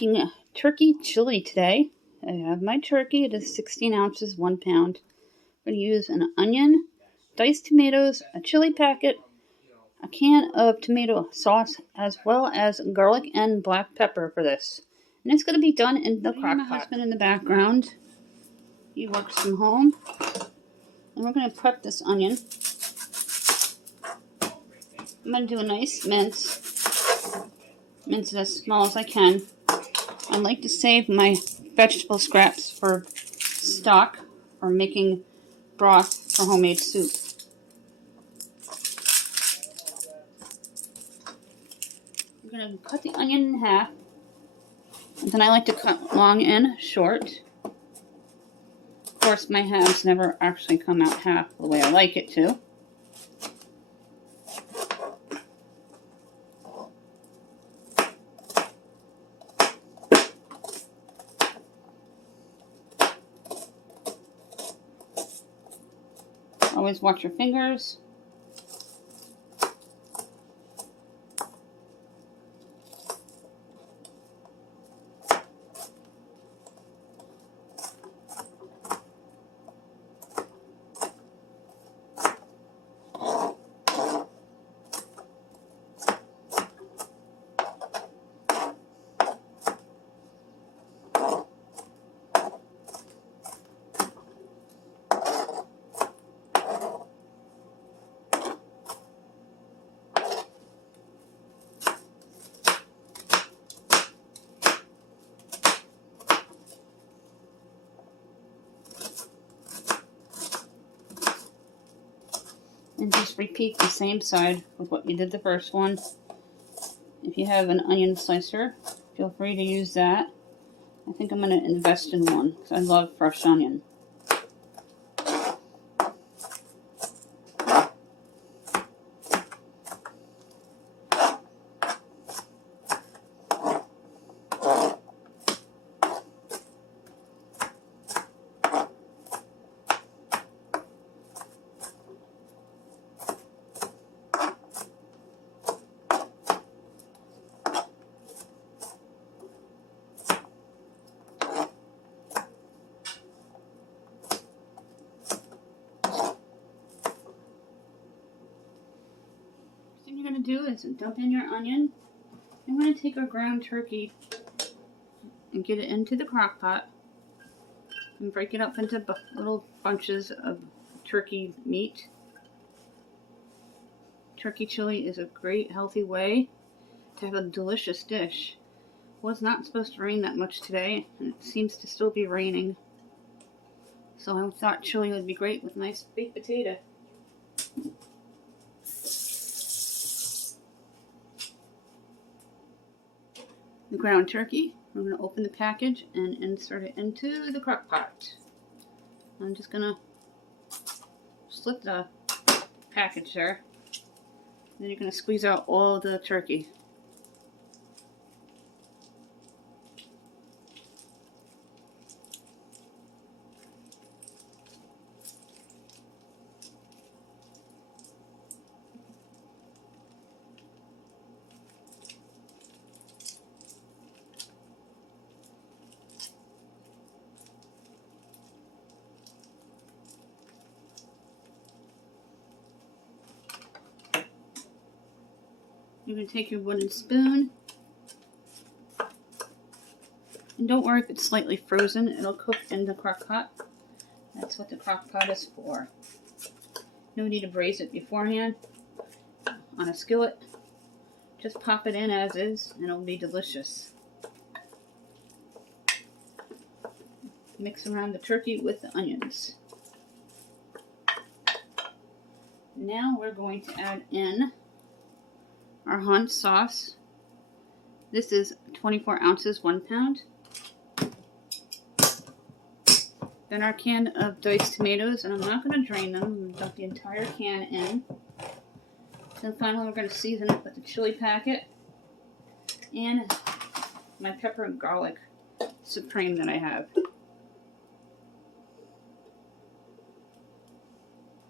making turkey chili today. I have my turkey. It is 16 ounces, 1 pound. I'm going to use an onion, diced tomatoes, a chili packet, a can of tomato sauce, as well as garlic and black pepper for this. And it's going to be done in the crock pot. My husband in the background. He works from home. And we're going to prep this onion. I'm going to do a nice mince. Mince it as small as I can. I like to save my vegetable scraps for stock or making broth for homemade soup. I'm going to cut the onion in half. And then I like to cut long and short. Of course, my halves never actually come out half the way I like it to. Always watch your fingers. And just repeat the same side with what you did the first one. If you have an onion slicer, feel free to use that. I think I'm going to invest in one because I love fresh onion. What you're going to do is dump in your onion. I'm going to take our ground turkey and get it into the crock pot and break it up into little bunches of turkey meat. Turkey chili is a great healthy way to have a delicious dish. It was not supposed to rain that much today, and it seems to still be raining. So I thought chili would be great with nice baked potato. The ground turkey, we're going to open the package and insert it into the crock pot. I'm just going to slit the package there. Then you're going to squeeze out all the turkey. You're going to take your wooden spoon, and don't worry if it's slightly frozen, it'll cook in the crock pot. That's what the crock pot is for. No need to braise it beforehand on a skillet. Just pop it in as is, and it'll be delicious. Mix around the turkey with the onions. Now we're going to add in our Hannafords sauce. This is 24 ounces, 1 pound. Then our can of diced tomatoes, and I'm not going to drain them. I'm going to dump the entire can in. Then finally we're going to season it with the chili packet and my pepper and garlic supreme that I have.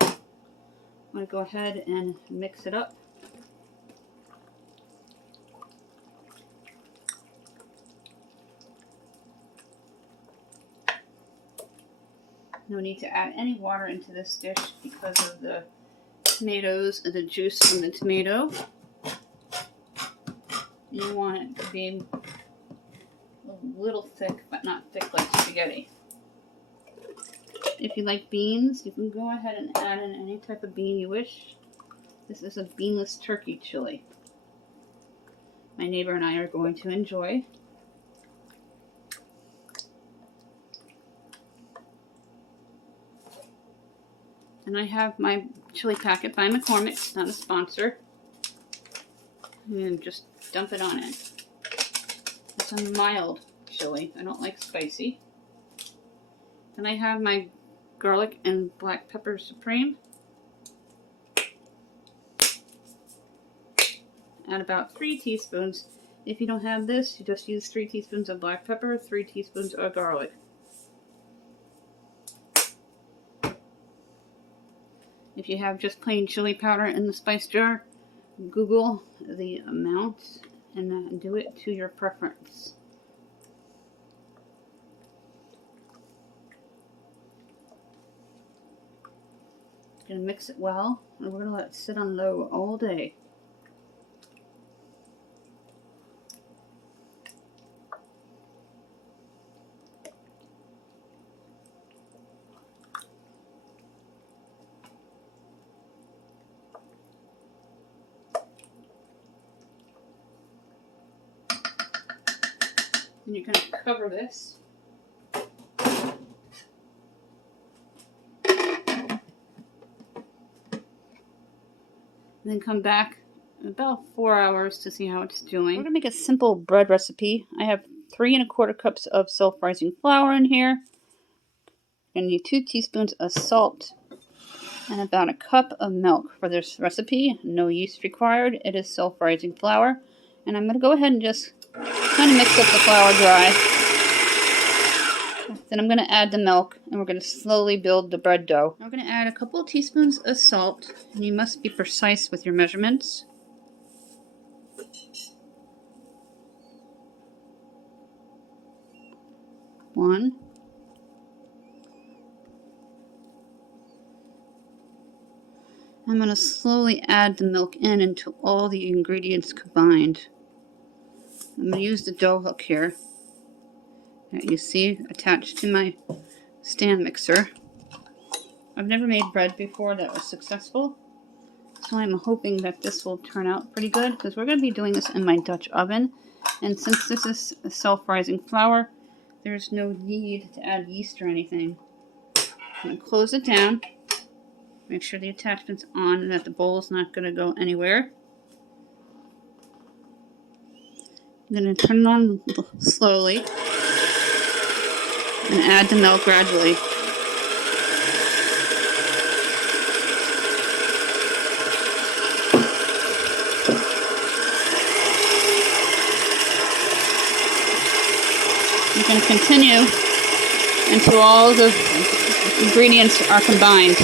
I'm going to go ahead and mix it up. No need to add any water into this dish because of the tomatoes and the juice from the tomato. You want it to be a little thick, but not thick like spaghetti. If you like beans, you can go ahead and add in any type of bean you wish. This is a beanless turkey chili. My neighbor and I are going to enjoy. And I have my chili packet by McCormick. It's not a sponsor. And just dump it on it. It's a mild chili. I don't like spicy. Then I have my garlic and black pepper supreme. Add about 3 teaspoons. If you don't have this, you just use 3 teaspoons of black pepper, 3 teaspoons of garlic. If you have just plain chili powder in the spice jar, Google the amount and do it to your preference. Gonna mix it well, and we're gonna let it sit on low all day. And you're going to cover this. And then come back about 4 hours to see how it's doing. We're going to make a simple bread recipe. I have 3 1/4 cups of self-rising flour in here. You're going to need 2 teaspoons of salt and about a cup of milk for this recipe. No yeast required. It is self-rising flour. And I'm going to go ahead and just kind of mix up the flour dry. Then I'm going to add the milk, and we're going to slowly build the bread dough. I'm going to add a couple of teaspoons of salt, and you must be precise with your measurements. One. I'm going to slowly add the milk in until all the ingredients combined. I'm going to use the dough hook here that you see attached to my stand mixer. I've never made bread before that was successful, so I'm hoping that this will turn out pretty good because we're going to be doing this in my Dutch oven. And since this is a self-rising flour, there's no need to add yeast or anything. I'm going to close it down, make sure the attachment's on and that the bowl is not going to go anywhere. I'm going to turn it on slowly and add the milk gradually. You can continue until all the ingredients are combined.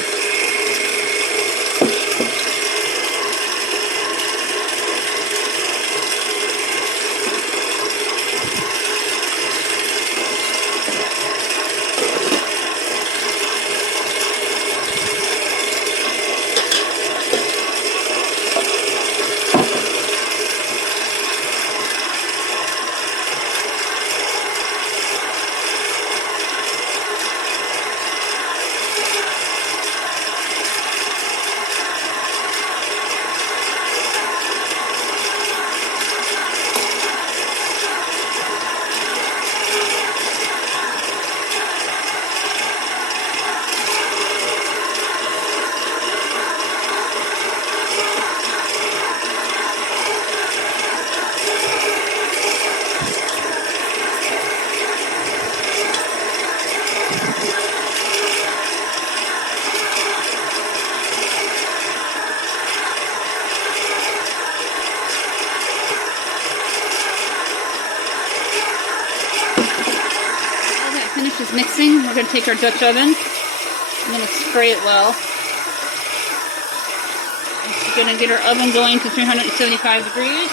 Mixing, we're going to take our Dutch oven. I'm going to spray it well. We're going to get our oven going to 375 degrees.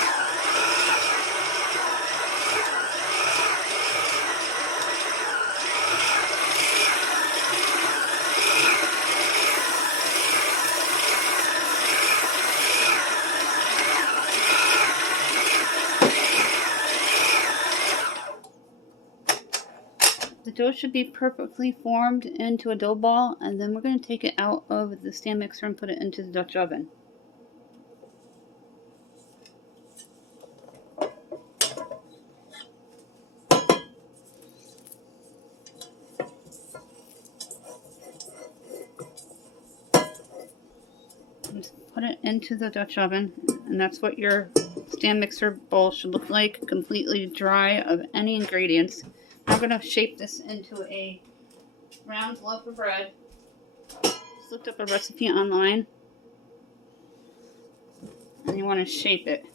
dough should be perfectly formed into a dough ball, and then we're going to take it out of the stand mixer and put it into the Dutch oven. Just put it into the Dutch oven, and that's what your stand mixer bowl should look like, completely dry of any ingredients. I'm going to shape this into a round loaf of bread. Just looked up a recipe online, and you want to shape it.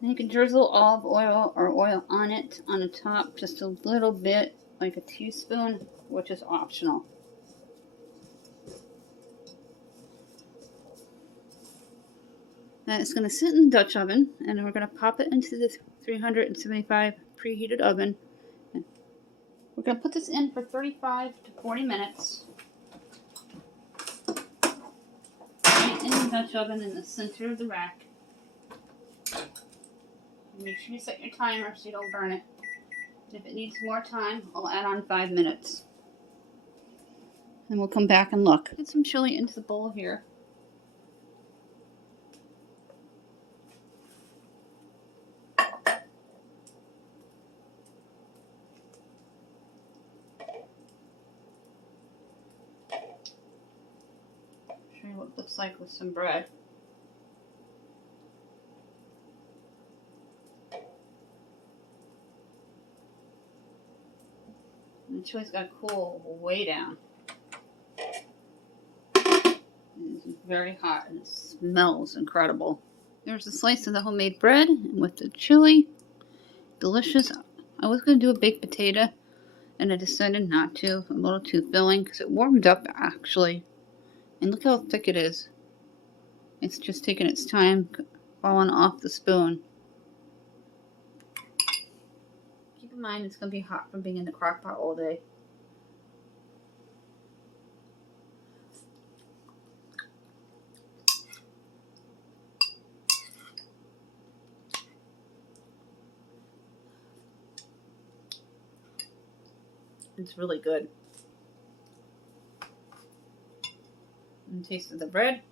And you can drizzle olive oil or oil on it on the top, just a little bit, like a teaspoon, which is optional. Now it's going to sit in the Dutch oven, and we're going to pop it into the 375 preheated oven. We're going to put this in for 35 to 40 minutes. Right in the Dutch oven in the center of the rack. Make sure you set your timer so you don't burn it. If it needs more time, I'll add on 5 minutes. And we'll come back and look. Put some chili into the bowl here. Show you what it looks like with some bread. And the chili's got to cool way down. It's very hot and it smells incredible. There's a slice of the homemade bread with the chili. Delicious. I was going to do a baked potato and I decided not to. I'm a little too filling because it warmed up actually. And look how thick it is. It's just taking its time falling off the spoon. Keep in mind it's going to be hot from being in the crock pot all day. It's really good. And taste of the bread.